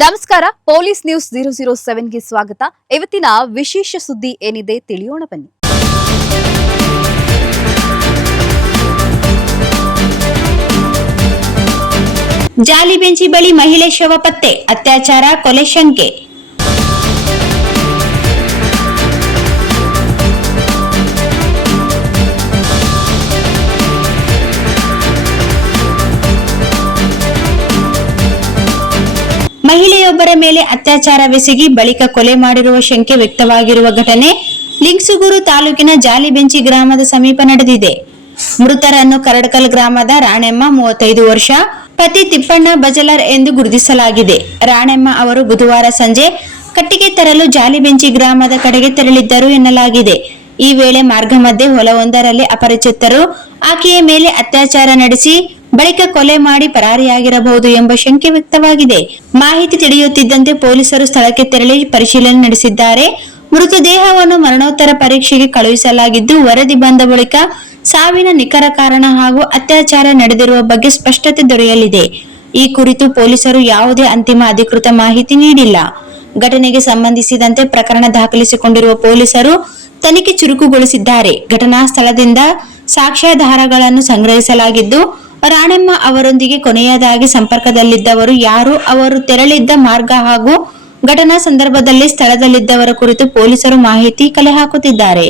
ನಮಸ್ಕಾರ, police news 007ಗೆ ಸ್ವಾಗತ. ಇವತ್ತಿನ ವಿಶೇಷ ಸುದ್ದಿ ಏನಿದೆ ತಿಳಿಯೋಣ ಬನ್ನಿ. ಜಾಲಿಬೆಂಚಿ ಬಳಿ ಮಹಿಳೆ ಶವ ಪತ್ತೆ, ಅತ್ಯಾಚಾರ ಕೊಲೆ ಶಂಕೆ. ಮಹಿಳೆಯೊಬ್ಬರ ಮೇಲೆ ಅತ್ಯಾಚಾರವೆಸಗಿ ಬಳಿಕ ಕೊಲೆ ಮಾಡಿರುವ ಶಂಕೆ ವ್ಯಕ್ತವಾಗಿರುವ ಘಟನೆ ಲಿಂಗಸೂಗೂರು ತಾಲೂಕಿನ ಜಾಲಿಬೆಂಚಿ ಗ್ರಾಮದ ಸಮೀಪ ನಡೆದಿದೆ. ಮೃತರನ್ನು ಕರಡ್ಕಲ್ ಗ್ರಾಮದ ರಾಣೆಮ್ಮ 35 ವರ್ಷ, ಪತಿ ತಿಪ್ಪಣ್ಣ ಬಜಲರ್ ಎಂದು ಗುರುತಿಸಲಾಗಿದೆ. ರಾಣೆಮ್ಮ ಅವರು ಬುಧವಾರ ಸಂಜೆ ಕಟ್ಟಿಗೆ ತರಲು ಜಾಲಿಬೆಂಚಿ ಗ್ರಾಮದ ಕಡೆಗೆ ತೆರಳಿದ್ದರು ಎನ್ನಲಾಗಿದೆ. ಈ ವೇಳೆ ಮಾರ್ಗ ಮಧ್ಯೆ ಹೊಲವೊಂದರಲ್ಲಿ ಅಪರಿಚಿತರು ಆಕೆಯ ಮೇಲೆ ಅತ್ಯಾಚಾರ ನಡೆಸಿ ಬಳಿಕ ಕೊಲೆ ಮಾಡಿ ಪರಾರಿಯಾಗಿರಬಹುದು ಎಂಬ ಶಂಕೆ ವ್ಯಕ್ತವಾಗಿದೆ. ಮಾಹಿತಿ ತಿಳಿಯುತ್ತಿದ್ದಂತೆ ಪೊಲೀಸರು ಸ್ಥಳಕ್ಕೆ ತೆರಳಿ ಪರಿಶೀಲನೆ ನಡೆಸಿದ್ದಾರೆ. ಮೃತದೇಹವನ್ನು ಮರಣೋತ್ತರ ಪರೀಕ್ಷೆಗೆ ಕಳುಹಿಸಲಾಗಿದ್ದು, ವರದಿ ಬಂದ ಬಳಿಕ ಸಾವಿನ ನಿಖರ ಕಾರಣ ಹಾಗೂ ಅತ್ಯಾಚಾರ ನಡೆದಿರುವ ಬಗ್ಗೆ ಸ್ಪಷ್ಟತೆ ದೊರೆಯಲಿದೆ. ಈ ಕುರಿತು ಪೊಲೀಸರು ಯಾವುದೇ ಅಂತಿಮ ಅಧಿಕೃತ ಮಾಹಿತಿ ನೀಡಿಲ್ಲ. ಘಟನೆಗೆ ಸಂಬಂಧಿಸಿದಂತೆ ಪ್ರಕರಣ ದಾಖಲಿಸಿಕೊಂಡಿರುವ ಪೊಲೀಸರು ತನಿಖೆ ಚುರುಕುಗೊಳಿಸಿದ್ದಾರೆ. ಘಟನಾ ಸ್ಥಳದಿಂದ ಸಾಕ್ಷ್ಯಾಧಾರಗಳನ್ನು ಸಂಗ್ರಹಿಸಲಾಗಿದ್ದು, ರಾಣೆಮ್ಮ ಅವರೊಂದಿಗೆ ಕೊನೆಯದಾಗಿ ಸಂಪರ್ಕದಲ್ಲಿದ್ದವರು ಯಾರು, ಅವರು ತೆರಳಿದ್ದ ಮಾರ್ಗ ಹಾಗೂ ಘಟನಾ ಸಂದರ್ಭದಲ್ಲಿ ಸ್ಥಳದಲ್ಲಿದ್ದವರ ಕುರಿತು ಪೊಲೀಸರು ಮಾಹಿತಿ ಕಲೆ ಹಾಕುತ್ತಿದ್ದಾರೆ.